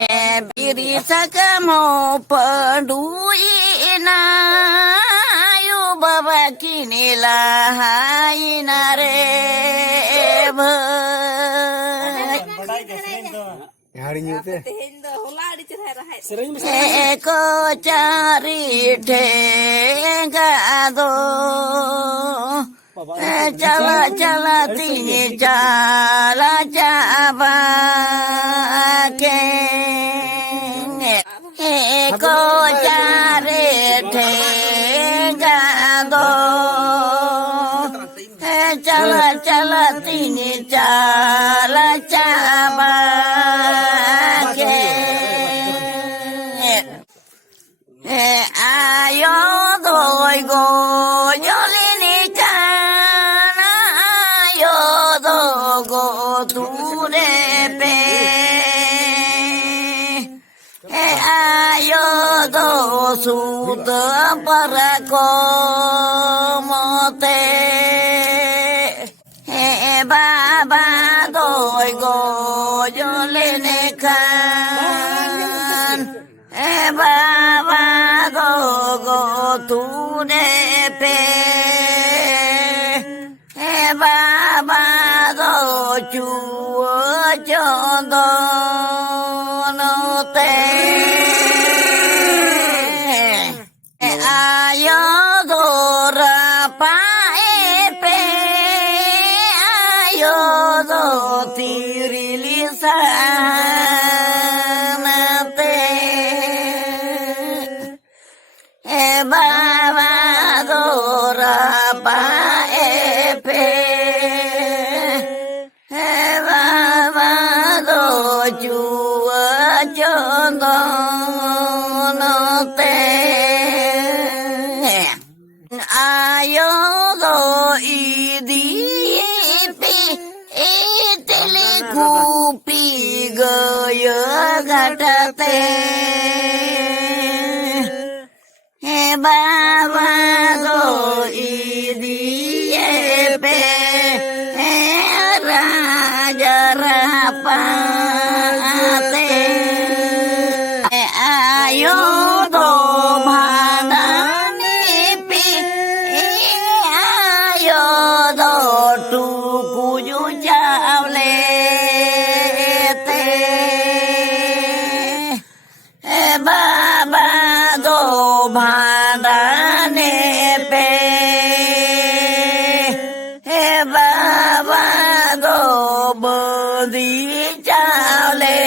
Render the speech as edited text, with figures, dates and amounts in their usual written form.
Biri sakamo paduina ayu baba kini lahaina re bhai eko cari dhega do chala chala tini chala jaba ke eko cari dhega do chala chala tini chala jaba ke ayo doi go yolini kana ayo do go ture pe ayo do suta para komote baba doi go yolini kan baba go go tune pe baba do chua cho do no te ayo do ra pa pe ayo do tirilisa baba do ra pa pe baba do chua cho do no te ayo do idi pi itele kupi gaya gatate baba do idi pe raja rapate ayo do bhandani pi ayo do tukuju chawle te baba do bhandane pe baba do bodi chawle